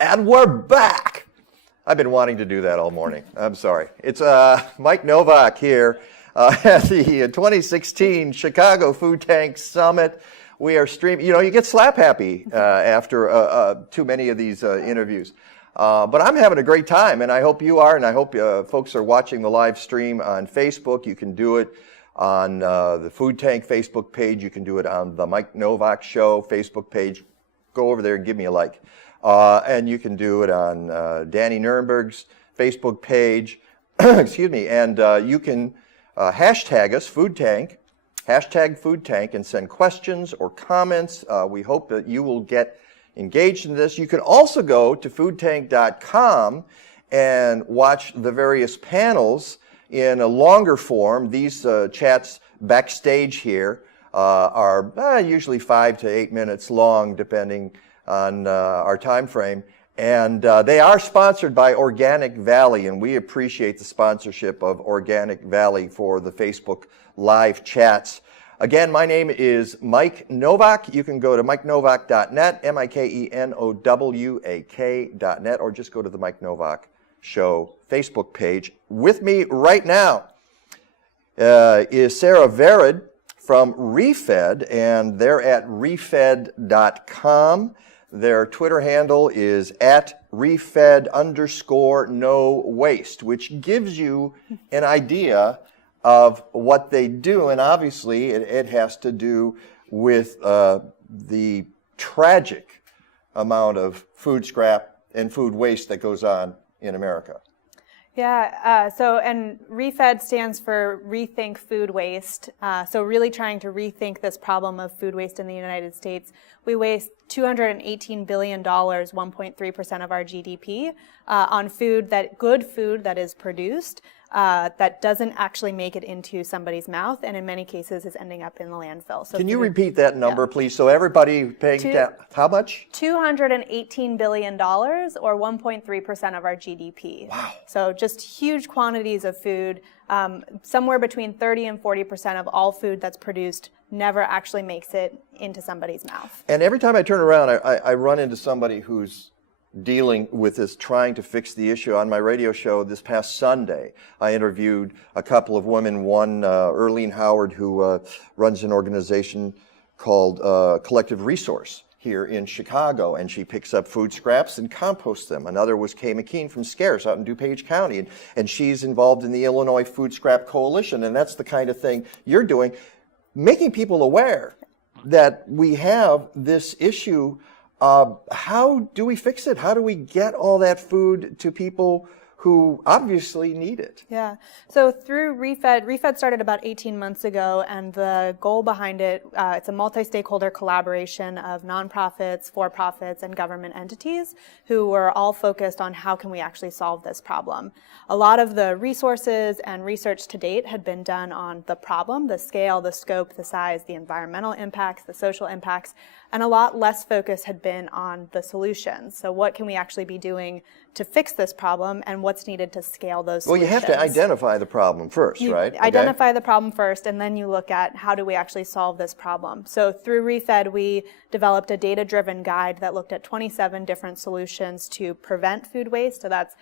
And we're back. I've been wanting to do that all morning. I'm sorry. It's Mike Novak here at the 2016 Chicago Food Tank Summit. We are streaming. You know, you get slap happy after too many of these interviews. But I'm having a great time, and I hope you are, and I hope folks are watching the live stream on Facebook. You can do it on the Food Tank Facebook page. You can do it on the Mike Novak Show Facebook page. Go over there and give me a like. And you can do it on Danny Nuremberg's Facebook page. Excuse me. And you can hashtag us, Food Tank, hashtag Food Tank, and send questions or comments. We hope that you will get engaged in this. You can also go to foodtank.com and watch the various panels in a longer form. These chats backstage here are usually 5 to 8 minutes long, depending on our time frame. And they are sponsored by Organic Valley, and we appreciate the sponsorship of Organic Valley for the Facebook live chats. Again, my name is Mike Novak. You can go to mikenovak.net, MikeNowak.net, or just go to the Mike Novak Show Facebook page. With me right now is Sarah Vared from ReFed, and they're at refed.com. Their Twitter handle is at refed_no waste, which gives you an idea of what they do. And obviously, it has to do with the tragic amount of food scrap and food waste that goes on in America. Yeah, and ReFed stands for Rethink Food Waste. So really trying to rethink this problem of food waste in the United States. We waste $218 billion, 1.3% of our GDP, on good food that is produced, that doesn't actually make it into somebody's mouth, and in many cases is ending up in the landfill. So can you repeat that number, please, so everybody paying down? How much? $218 billion, or 1.3% of our GDP. Wow. So just huge quantities of food. Somewhere between 30 and 40% of all food that's produced never actually makes it into somebody's mouth. And every time I turn around, I run into somebody who's dealing with this, trying to fix the issue. On my radio show this past Sunday, I interviewed a couple of women, one Earlene Howard, who runs an organization called Collective Resource here in Chicago, and she picks up food scraps and composts them. Another was Kay McKean from Scares out in DuPage County, and she's involved in the Illinois Food Scrap Coalition, and that's the kind of thing you're doing, making people aware that we have this issue. How do we fix it? How do we get all that food to people who obviously need it? Yeah. So through ReFed started about 18 months ago, and the goal behind it, it's a multi-stakeholder collaboration of nonprofits, for-profits, and government entities who were all focused on how can we actually solve this problem. A lot of the resources and research to date had been done on the problem, the scale, the scope, the size, the environmental impacts, the social impacts, and a lot less focus had been on the solutions. So what can we actually be doing to fix this problem, and what's needed to scale those solutions? Well, you have to identify the problem first, right? Identify the problem first, and then you look at how do we actually solve this problem. So through ReFed, we developed a data-driven guide that looked at 27 different solutions to prevent food waste. So that's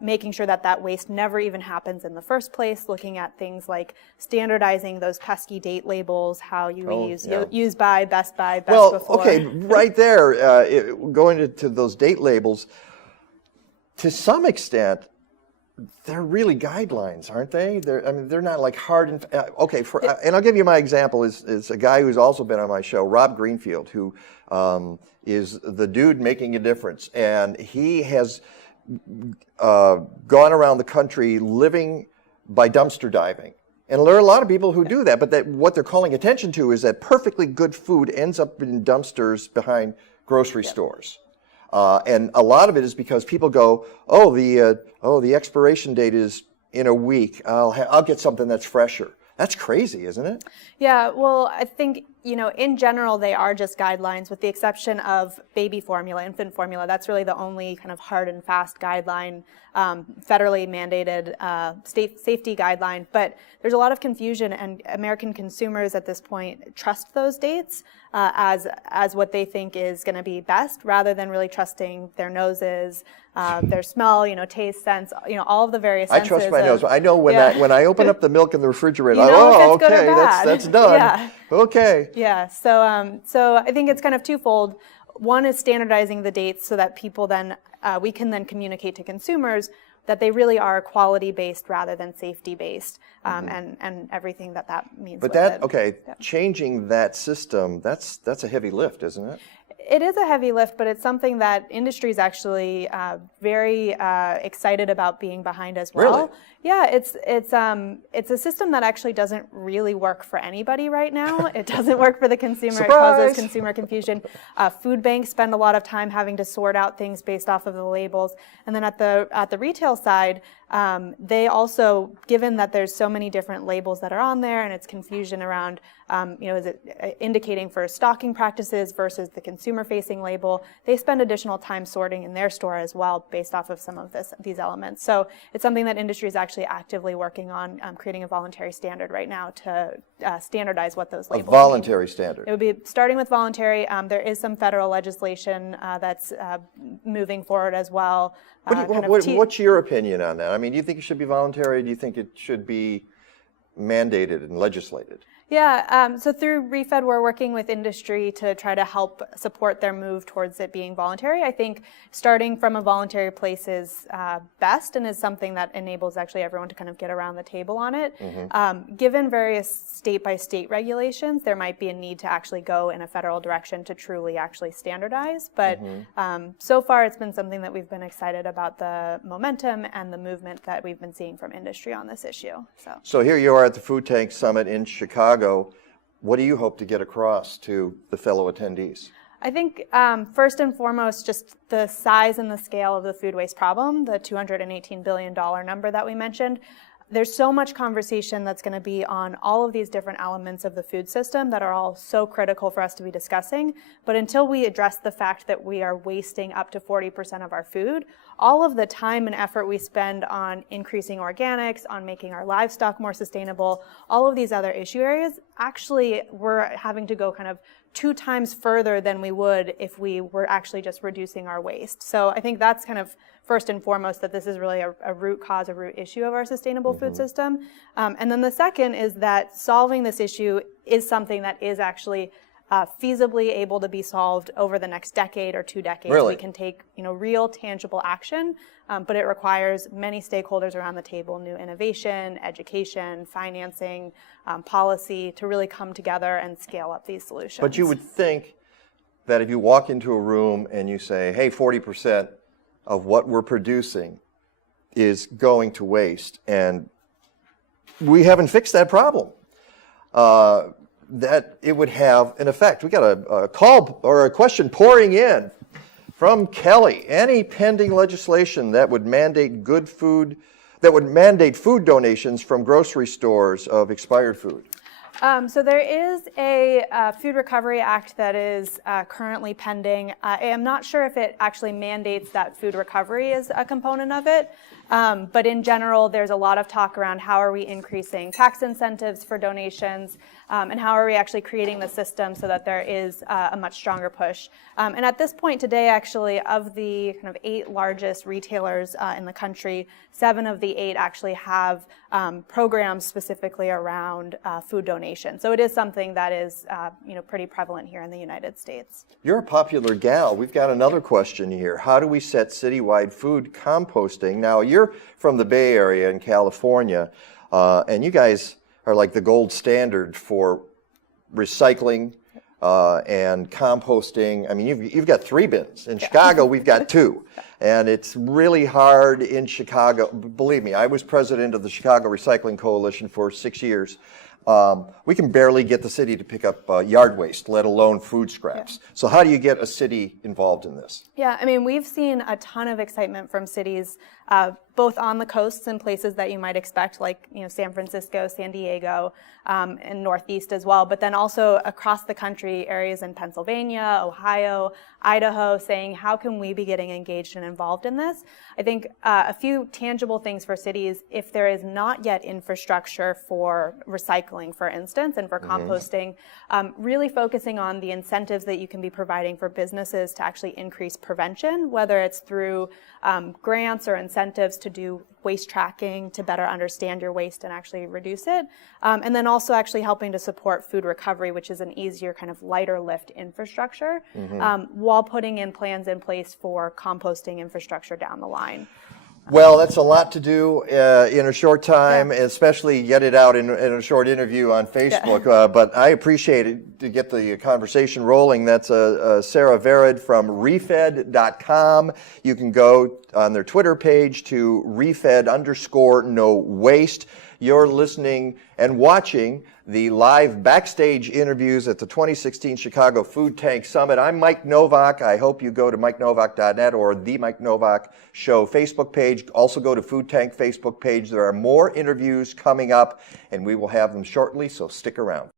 making sure that that waste never even happens in the first place, looking at things like standardizing those pesky date labels, how you use by, best before. Okay, right there, going to those date labels, to some extent, they're really guidelines, aren't they? They're not like hard and and I'll give you my example is a guy who's also been on my show, Rob Greenfield, who is the dude making a difference, and he has gone around the country living by dumpster diving. And there are a lot of people who do that, but what they're calling attention to is that perfectly good food ends up in dumpsters behind grocery stores. And a lot of it is because people go, the expiration date is in a week. I'll get something that's fresher. That's crazy, isn't it? Yeah, well, I think in general, they are just guidelines with the exception of baby formula, infant formula. That's really the only kind of hard and fast guideline, federally mandated safety guideline. But there's a lot of confusion, and American consumers at this point trust those dates as what they think is going to be best, rather than really trusting their noses, their smell, taste, sense, all of the various senses. I trust my nose. I know when I open up the milk in the refrigerator, if it's good or bad. that's done. Yeah. Okay. Yeah. So I think it's kind of twofold. One is standardizing the dates so that people then we can then communicate to consumers that they really are quality-based rather than safety-based, and everything that means. But changing that system, that's a heavy lift, isn't it? It is a heavy lift, but it's something that industry is actually very excited about being behind as well. Really? Yeah, it's a system that actually doesn't really work for anybody right now. It doesn't work for the consumer. Surprise! It causes consumer confusion. Food banks spend a lot of time having to sort out things based off of the labels, and then at the retail side, they also, given that there's so many different labels that are on there, and it's confusion around, is it indicating for stocking practices versus the consumer-facing label, they spend additional time sorting in their store as well based off of some of these elements. So it's something that industry is actually actively working on, creating a voluntary standard right now to standardize what those labels mean. A voluntary standard. It would be starting with voluntary. There is some federal legislation that's moving forward as well. What's your opinion on that? I mean, do you think it should be voluntary? Do you think it should be mandated and legislated? Yeah, so through ReFed, we're working with industry to try to help support their move towards it being voluntary. I think starting from a voluntary place is best and is something that enables actually everyone to kind of get around the table on it. Given various state-by-state regulations, there might be a need to actually go in a federal direction to truly actually standardize. But so far, it's been something that we've been excited about the momentum and the movement that we've been seeing from industry on this issue. So here you are at the Food Tank Summit in Chicago. What do you hope to get across to the fellow attendees? I think first and foremost, just the size and the scale of the food waste problem, the $218 billion number that we mentioned. There's so much conversation that's going to be on all of these different elements of the food system that are all so critical for us to be discussing. But until we address the fact that we are wasting up to 40% of our food, all of the time and effort we spend on increasing organics, on making our livestock more sustainable, all of these other issue areas, actually we're having to go kind of 2 times further than we would if we were actually just reducing our waste. So I think that's kind of first and foremost, that this is really a root cause, a root issue of our sustainable food system. And then the second is that solving this issue is something that is actually feasibly able to be solved over the next decade or 2 decades. Really? We can take real tangible action, but it requires many stakeholders around the table, new innovation, education, financing, policy, to really come together and scale up these solutions. But you would think that if you walk into a room and you say, hey, 40% of what we're producing is going to waste, and we haven't fixed that problem, that it would have an effect. We got a call or a question pouring in from Kelly. Any pending legislation that would mandate food donations from grocery stores of expired food? So there is a Food Recovery Act that is currently pending. I am not sure if it actually mandates that food recovery is a component of it, but in general, there's a lot of talk around how are we increasing tax incentives for donations, and how are we actually creating the system so that there is a much stronger push. And at this point today, actually, of the kind of 8 largest retailers in the country, 7 of the 8 actually have programs specifically around food donation. So it is something that is pretty prevalent here in the United States. You're a popular gal. We've got another question here. How do we set citywide food composting? Now, you're from the Bay Area in California, and you guys are like the gold standard for recycling and composting. I mean, you've got 3 bins. In Chicago, we've got 2. And it's really hard in Chicago. Believe me, I was president of the Chicago Recycling Coalition for 6 years. we can barely get the city to pick up yard waste, let alone food scraps. Yeah. So how do you get a city involved in this? Yeah, I mean, we've seen a ton of excitement from cities, both on the coasts and places that you might expect, like San Francisco, San Diego, and Northeast as well. But then also across the country, areas in Pennsylvania, Ohio, Idaho, saying how can we be getting engaged and involved in this? I think a few tangible things for cities, if there is not yet infrastructure for recycling, for instance, and for composting, really focusing on the incentives that you can be providing for businesses to actually increase prevention, whether it's through grants or incentives to do waste tracking to better understand your waste and actually reduce it. And then also actually helping to support food recovery, which is an easier kind of lighter lift infrastructure, while putting in plans in place for composting infrastructure down the line. Well, that's a lot to do in a short time, especially get it out in a short interview on Facebook. But I appreciate it to get the conversation rolling. That's Sarah Vared from ReFed.com. You can go on their Twitter page to ReFed_no waste. You're listening and watching the live backstage interviews at the 2016 Chicago Food Tank Summit. I'm Mike Novak. I hope you go to MikeNovak.net or the Mike Novak Show Facebook page. Also go to Food Tank Facebook page. There are more interviews coming up, and we will have them shortly, so stick around.